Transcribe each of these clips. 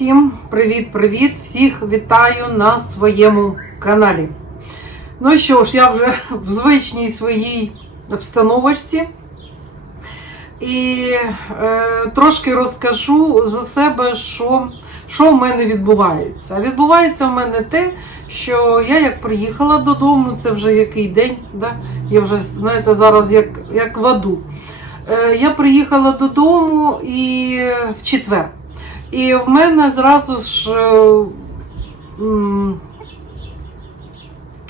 всім привіт-привіт! Всіх вітаю на своєму каналі. Ну що ж, я вже в звичній своїй обстановочці. І е, трошки розкажу за себе, що, що в мене відбувається. Відбувається в мене те, що я як приїхала додому, це вже який день, да? я вже, знаєте, зараз як, як в аду. Е, я приїхала додому і в четвер. І в мене зразу ж е,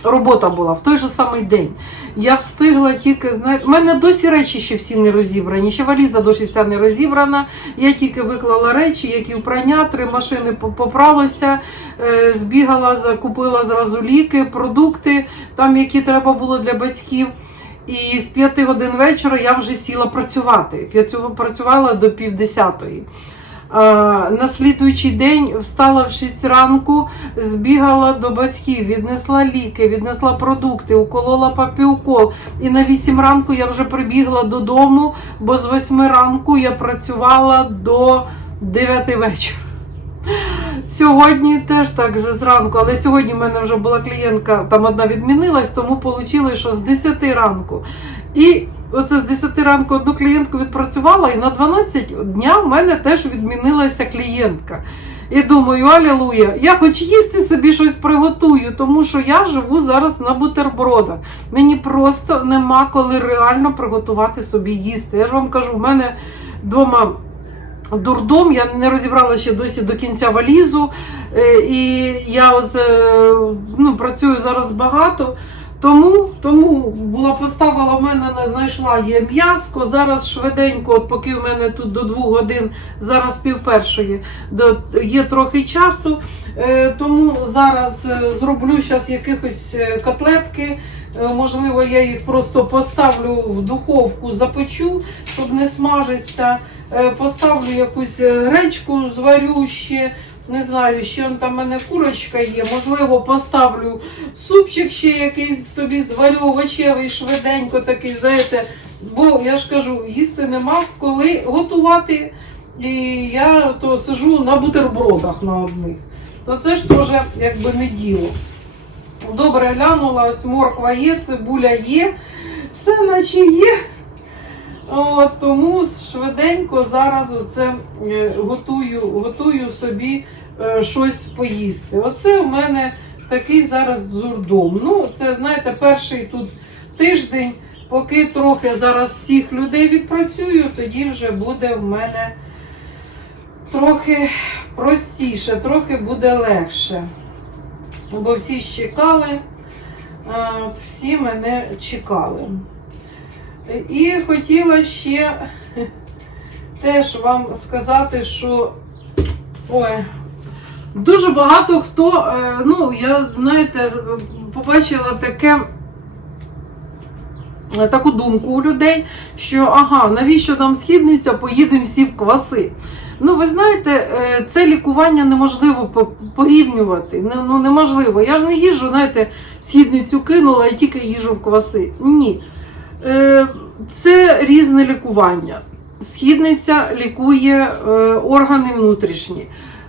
робота була в той же самий день. Я встигла тільки, знаєте, в мене досі речі ще всі не розібрані, ще валіза досі вся не розібрана. Я тільки виклала речі, які в прання, три машини попралося, е, збігала, закупила зразу ліки, продукти, там, які треба було для батьків. І з п'яти годин вечора я вже сіла працювати. Працювала до півдесятої. На слідуючий день встала в 6 ранку, збігала до батьків, віднесла ліки, віднесла продукти, уколола папіукол. І на 8 ранку я вже прибігла додому, бо з 8 ранку я працювала до 9 вечора. Сьогодні теж так же зранку, але сьогодні в мене вже була клієнтка, там одна відмінилась, тому вийшло, що з 10 ранку. І оце з 10 ранку одну клієнтку відпрацювала, і на 12 дня в мене теж відмінилася клієнтка. І думаю, алілуя, я хоч їсти собі щось приготую, тому що я живу зараз на бутербродах. Мені просто нема коли реально приготувати собі їсти. Я ж вам кажу, в мене вдома дурдом, я не розібрала ще досі до кінця валізу. Е, І я оце ну, працюю зараз багато. Тому, тому була поставила в мене, не знайшла є м'яско. Зараз швиденько, от поки в мене тут до двох годин, зараз пів першої, до, є трохи часу. Е, тому зараз е, зроблю зараз якихось е, котлетки. Е, Можливо, я їх просто поставлю в духовку, запечу, щоб не смажиться. Поставлю якусь гречку, зварю ще. Не знаю, ще там в мене курочка є. Можливо, поставлю супчик ще якийсь собі зварю овочевий, швиденько такий, знаєте. Бо я ж кажу, їсти нема коли готувати. І я то сижу на бутербродах на одних. То це ж теж якби не діло. Добре глянула, ось морква є, цибуля є, все наче є. От, тому швиденько зараз оце е, готую, готую собі е, щось поїсти. Оце у мене такий зараз дурдом. Ну, це, знаєте, перший тут тиждень, поки трохи зараз всіх людей відпрацюю, тоді вже буде в мене трохи простіше, трохи буде легше. Бо всі чекали, всі мене чекали. І хотіла ще теж вам сказати, що ой, дуже багато хто, е, ну, я, знаєте, побачила таке. е, Таку думку у людей, що ага, навіщо нам східниця, поїдемо всі в кваси. Ну, ви знаєте, е, це лікування неможливо порівнювати. Ну, неможливо. Я ж не їжджу, знаєте, східницю кинула і тільки їжу в кваси. Ні. Е, Це різне лікування. Східниця лікує е, органи внутрішні.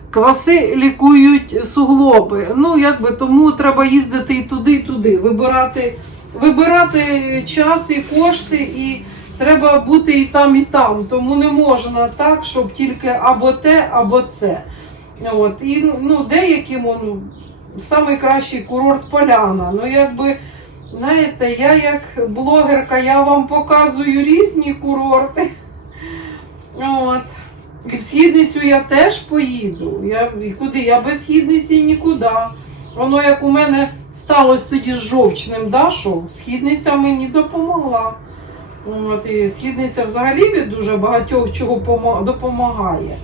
Кваси лікують суглоби. Ну, якби тому треба їздити і туди, і туди. Вибирати, вибирати час і кошти, і треба бути і там, і там. Тому не можна так, щоб тільки або те, або це. От. І ну, деяким он, найкращий курорт Поляна. Ну, якби, знаєте, я як блогерка, я вам показую різні курорти. От. І в східницю я теж поїду. Я, і куди? Я без східниці нікуди. Воно як у мене сталося тоді з жовчним, да, східниця мені допомогла. От, і східниця взагалі від дуже багатьох чого допомагає.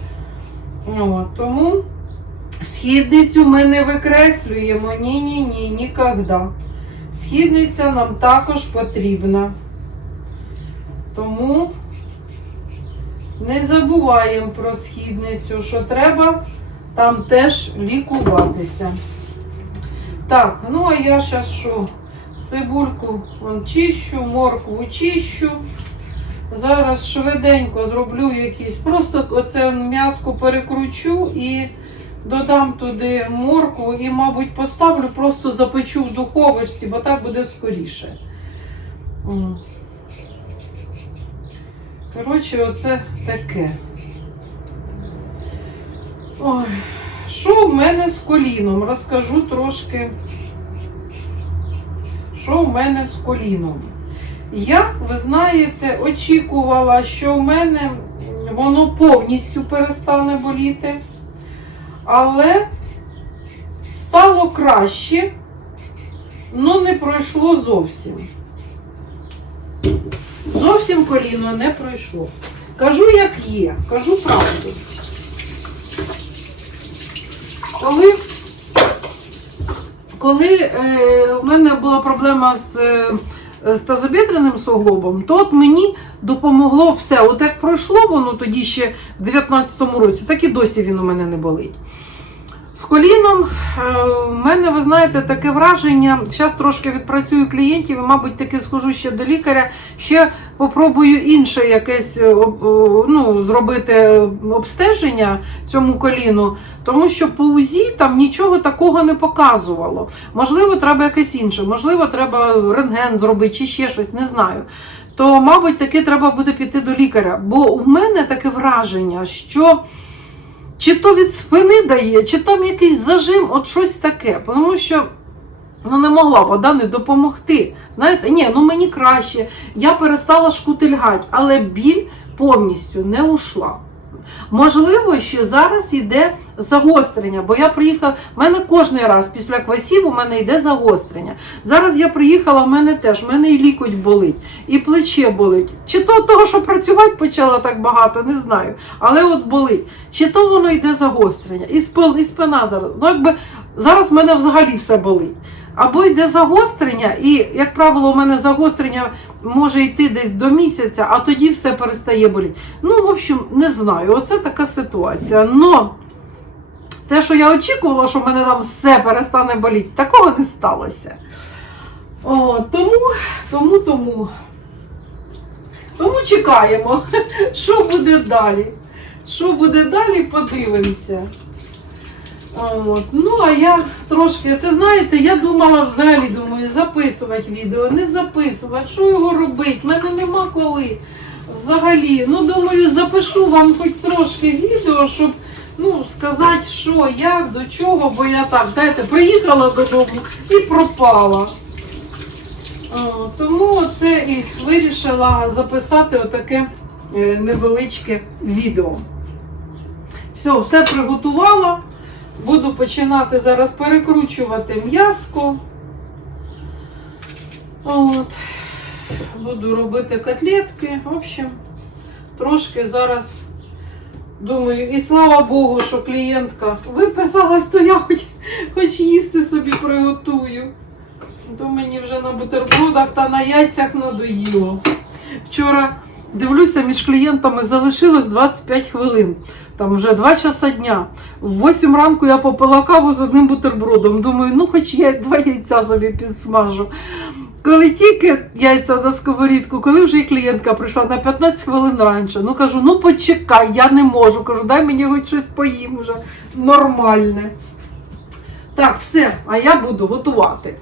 От, тому східницю ми не викреслюємо. Ні-ні ні, ніколи. Східниця нам також потрібна. Тому не забуваємо про східницю, що треба там теж лікуватися. Так, ну а я зараз що? Цибульку вон, чищу, моркву чищу. Зараз швиденько зроблю якісь. Просто оце м'яско перекручу і додам туди морку і, мабуть, поставлю, просто запечу в духовочці, бо так буде скоріше. Коротше, оце таке. Ой, що в мене з коліном? Розкажу трошки. Що в мене з коліном? Я, ви знаєте, очікувала, що в мене воно повністю перестане боліти, але стало краще, але не пройшло зовсім. Зовсім коліно не пройшло. Кажу, як є, кажу правду. Коли, коли е, в мене була проблема з, е, з тазобідреним суглобом, то от мені допомогло все. От як пройшло воно тоді ще в 19-му році, так і досі він у мене не болить. З коліном е, у мене, ви знаєте, таке враження. Зараз трошки відпрацюю клієнтів, і, мабуть, таки схожу ще до лікаря. Ще попробую інше якесь е, о, ну, зробити обстеження цьому коліну, тому що по УЗІ там нічого такого не показувало. Можливо, треба якесь інше, можливо, треба рентген зробити чи ще щось, не знаю. То, мабуть, таки треба буде піти до лікаря. Бо в мене таке враження, що чи то від спини дає, чи там якийсь зажим, от щось таке. Тому що ну, не могла вода не допомогти. Знаєте, ні, ну мені краще. Я перестала шкутильгати, але біль повністю не ушла. Можливо, що зараз йде загострення, бо я приїхала, в мене кожен раз після квасів у мене йде загострення. Зараз я приїхала, в мене теж, в мене і лікоть болить, і плече болить. Чи то того, що працювати почала так багато, не знаю. Але от болить. Чи то воно йде загострення, і спина, і спина зараз. Ну, якби зараз в мене взагалі все болить. Або йде загострення, і, як правило, у мене загострення може йти десь до місяця, а тоді все перестає боліти. Ну, в общем, не знаю. Оце така ситуація. Но те, що я очікувала, що в мене там все перестане боліти, такого не сталося. О, тому, тому, тому. Тому чекаємо, що буде далі. Що буде далі, подивимося. От. Ну, а я трошки, це знаєте, я думала взагалі думаю, записувати відео, не записувати, що його робити, в мене нема коли. Взагалі, ну думаю, запишу вам хоч трошки відео, щоб ну, сказати, що, як, до чого, бо я так, знаєте, приїхала додому і пропала. О, тому це і вирішила записати отаке е, невеличке відео. Все, все приготувала. Буду починати зараз перекручувати м'яско. От. Буду робити котлетки. В общем, трошки зараз думаю, і слава Богу, що клієнтка виписалась, то я хоч, хоч їсти собі приготую. То мені вже на бутербродах та на яйцях надоїло. Вчора дивлюся, між клієнтами залишилось 25 хвилин. Там вже 2 часа дня. В 8 ранку я попила каву з одним бутербродом. Думаю, ну хоч я два яйця собі підсмажу. Коли тільки яйця на сковорідку, коли вже і клієнтка прийшла на 15 хвилин раніше, ну кажу, ну почекай, я не можу. Кажу, дай мені хоч щось поїм вже нормальне. Так, все, а я буду готувати.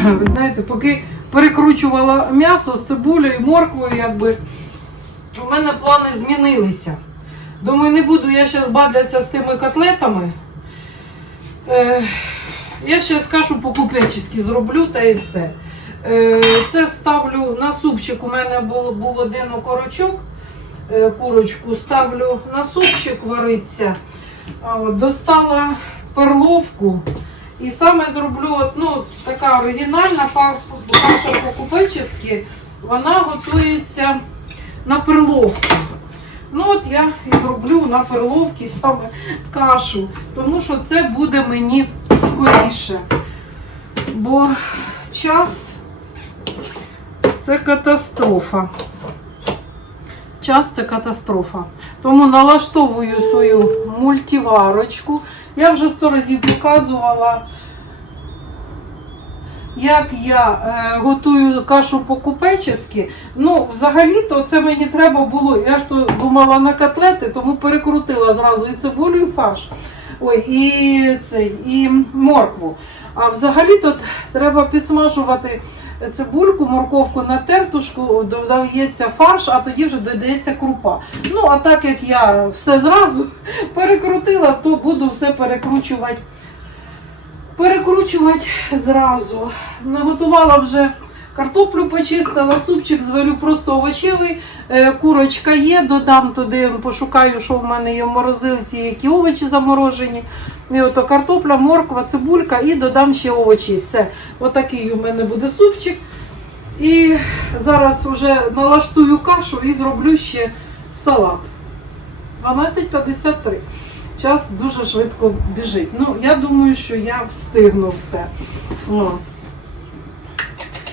Ви знаєте, поки перекручувала м'ясо з цибулею, і морквою, якби у мене плани змінилися. Думаю, не буду я зараз бадлятися з тими котлетами. Е, я ще кашу по-купечески зроблю та і все. Е, це ставлю на супчик. У мене був, був один окорочок, е, курочку ставлю на супчик вариться. От, Достала перловку. І саме зроблю, от, ну, така оригінальна каша по-купечески, вона готується на перловку. Ну от я і зроблю на перловці саме кашу, тому що це буде мені скоріше. Бо час це катастрофа. Час це катастрофа. Тому налаштовую свою мультиварочку. Я вже сто разів показувала, як я е, готую кашу по-купечески. Ну, взагалі-то це мені треба було. Я ж то думала на котлети, тому перекрутила зразу і цибулю, і фарш. Ой, і цей, і моркву. А взагалі-то треба підсмажувати цибульку, морковку на тертушку, додається фарш, а тоді вже додається крупа. Ну, а так як я все зразу перекрутила, то буду все перекручувати. Перекручувати зразу. Наготувала вже картоплю, почистила, супчик зварю просто овочевий. Е, Курочка є, додам туди, пошукаю, що в мене є в морозилці, які овочі заморожені. І ото картопля, морква, цибулька і додам ще овочі. Все. Отакий у мене буде супчик. І зараз вже налаштую кашу і зроблю ще салат. 12.53. Час дуже швидко біжить. Ну, я думаю, що я встигну все. О.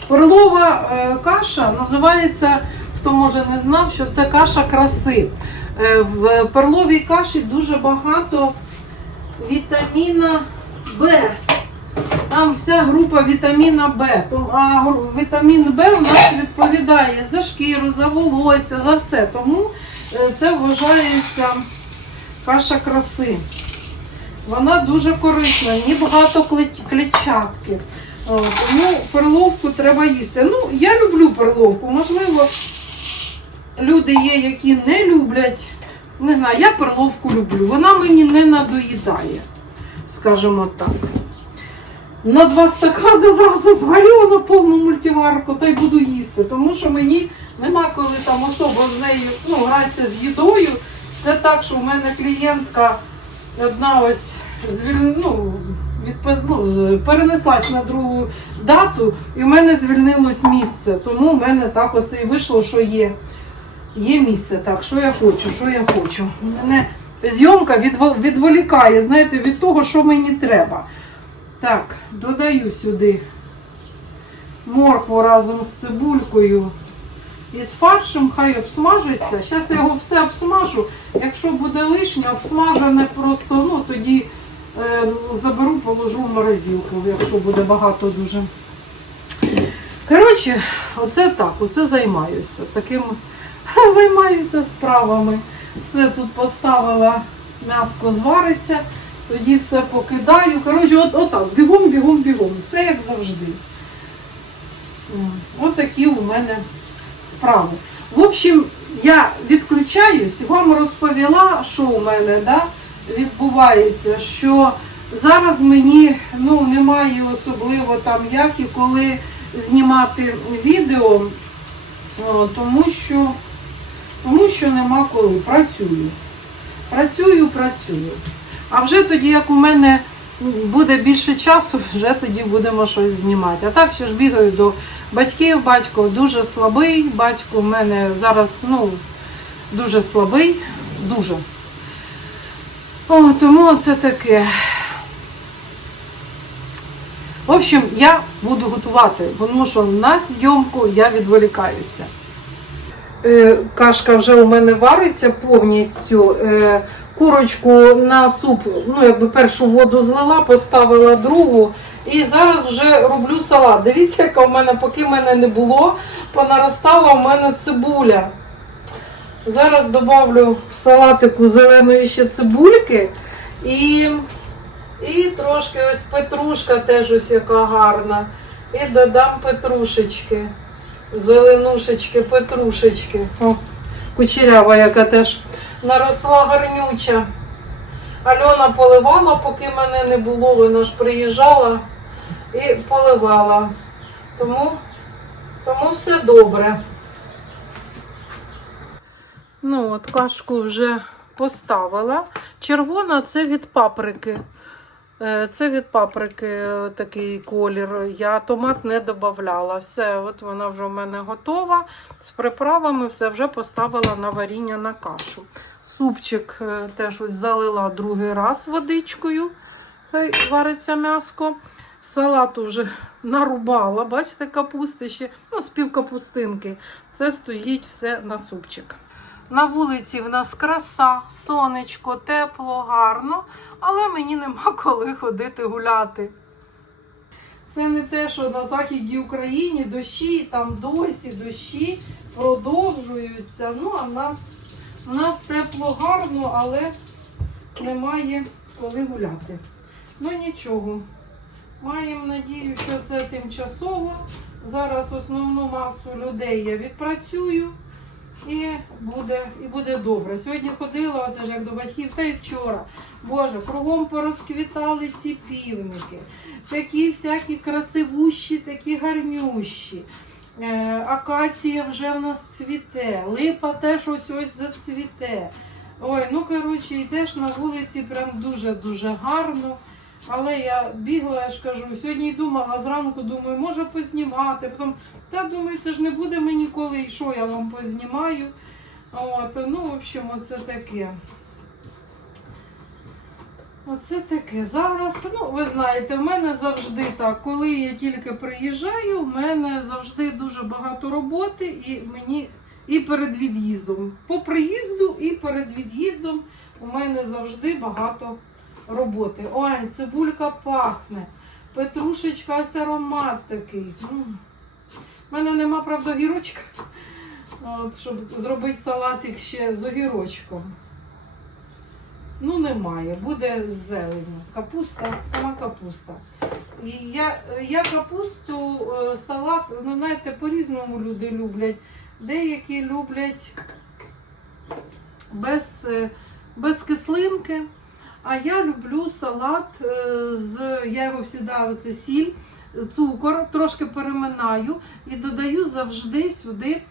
Перлова е, каша називається, хто може не знав, що це каша краси. Е, в перловій каші дуже багато вітаміна Б. Там вся група вітаміна Б. А вітамін Б у нас відповідає за шкіру, за волосся, за все. Тому е, це вважається каша краси. Вона дуже корисна, в ній багато клет- клетчатки. Тому перловку треба їсти. Ну, я люблю перловку. Можливо, люди є, які не люблять. Не знаю, я перловку люблю. Вона мені не надоїдає, скажімо так. На два стакани зразу зварю на повну мультиварку та й буду їсти. Тому що мені нема коли там особо з нею ну, гратися з їдою. Це так, що в мене клієнтка одна ось звіль... ну, відпи- ну, перенеслась на другу дату, і в мене звільнилось місце. Тому в мене так оце і вийшло, що є. Є місце, так, що я хочу, що я хочу. Мене зйомка відволікає, знаєте, від того, що мені треба. Так, додаю сюди моркву разом з цибулькою і з фаршем, хай обсмажиться. Зараз я його все обсмажу. Якщо буде лишнє, обсмажене просто, ну тоді е, заберу, положу в морозилку, якщо буде багато дуже. Коротше, оце так, оце займаюся. Таким займаюся справами. Все тут поставила, м'яско звариться, тоді все покидаю. Коротше, от, отак, бігом, бігом, бігом. Все як завжди. М, От у мене справи. В общем, я відключаюсь вам розповіла, що у мене да, відбувається, що зараз мені ну, немає особливо там як і коли знімати відео, тому що, тому що нема коли. Працюю. Працюю, працюю. А вже тоді, як у мене буде більше часу, вже тоді будемо щось знімати. А так ще ж бігаю до батьків. Батько дуже слабий. Батько в мене зараз ну, дуже слабий, дуже. О, тому це таке. В общем, я буду готувати, тому що на зйомку я відволікаюся. Е, Кашка вже у мене вариться повністю. Е, Курочку на суп, ну якби першу воду злила, поставила другу. І зараз вже роблю салат. Дивіться, яка в мене, поки мене не було, понаростала у мене цибуля. Зараз додавлю в салатику зеленої ще цибульки і, і трошки ось петрушка теж ось яка гарна. І додам петрушечки, зеленушечки, петрушечки. О, кучерява, яка теж наросла гарнюча. Альона поливала, поки мене не було, вона ж приїжджала і поливала. Тому, тому все добре. Ну от кашку вже поставила. Червона це від паприки. Е, Це від паприки е, такий колір. Я томат не додавала. Все, от вона вже в мене готова. З приправами все вже поставила на варіння на кашу. Супчик е, теж ось залила другий раз водичкою. Хай вариться м'яско. Салату вже нарубала, бачите, капусти ще, ну, з пів капустинки. Це стоїть все на супчик. На вулиці в нас краса, сонечко, тепло, гарно, але мені нема коли ходити гуляти. Це не те, що на західній Україні дощі, там досі дощі продовжуються. Ну, а в нас, в нас тепло гарно, але немає коли гуляти. Ну нічого. Маємо надію, що це тимчасово. Зараз основну масу людей я відпрацюю і буде, і буде добре. Сьогодні ходила, оце ж як до батьків, та й вчора. Боже, кругом порозквітали ці півники. Такі всякі красивущі, такі гарнющі. Е, акація вже в нас цвіте, липа теж ось ось зацвіте. Ой, ну коротше, йдеш на вулиці прям дуже-дуже гарно. Але я бігла, я ж кажу, сьогодні й думала, зранку думаю, може познімати. Потім, та думаю, це ж не буде мені ніколи, і що я вам познімаю. От, ну, в общем, оце таке. Оце таке. Зараз, ну, ви знаєте, в мене завжди так, коли я тільки приїжджаю, в мене завжди дуже багато роботи і мені і перед від'їздом. По приїзду і перед від'їздом у мене завжди багато роботи. Ой, цибулька пахне, петрушечка ось аромат такий. У мене нема, правда, огірочка, От, щоб зробити салатик ще з огірочком. Ну, немає, буде з зеленю. Капуста, сама капуста. І я, я капусту, е, салат, ну знаєте, по-різному люди люблять. Деякі люблять без, е, без кислинки. А я люблю салат е, з, я його оце сіль, цукор, трошки переминаю і додаю завжди сюди.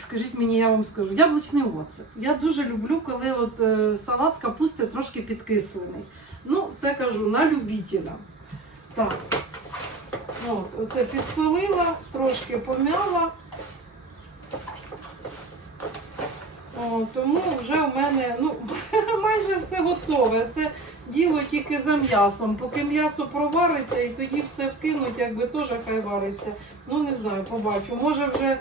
Скажіть мені, я вам скажу, яблучний оцет. Я дуже люблю, коли от е, салат з капусти трошки підкислений. Ну, це кажу на любителя. Так. От, оце підсолила, трошки пом'яла. О, тому вже в мене ну, майже все готове. Це діло тільки за м'ясом. Поки м'ясо провариться і тоді все вкинуть, якби теж хай вариться. Ну не знаю, побачу. Може вже,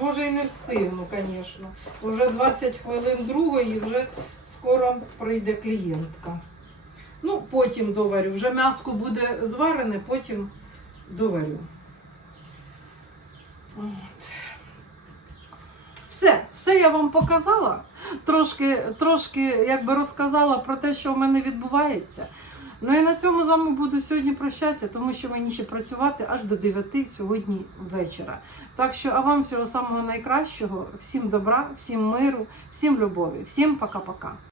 може і не встигну, звісно. Вже 20 хвилин другої, вже скоро прийде клієнтка. Ну, потім доварю. Вже м'яско буде зварене, потім доварю. Все я вам показала. Трошки, трошки якби розказала про те, що в мене відбувається. Ну і на цьому з вами буду сьогодні прощатися, тому що мені ще працювати аж до 9 сьогодні вечора. Так що, а вам всього самого найкращого, всім добра, всім миру, всім любові, всім пока-пока.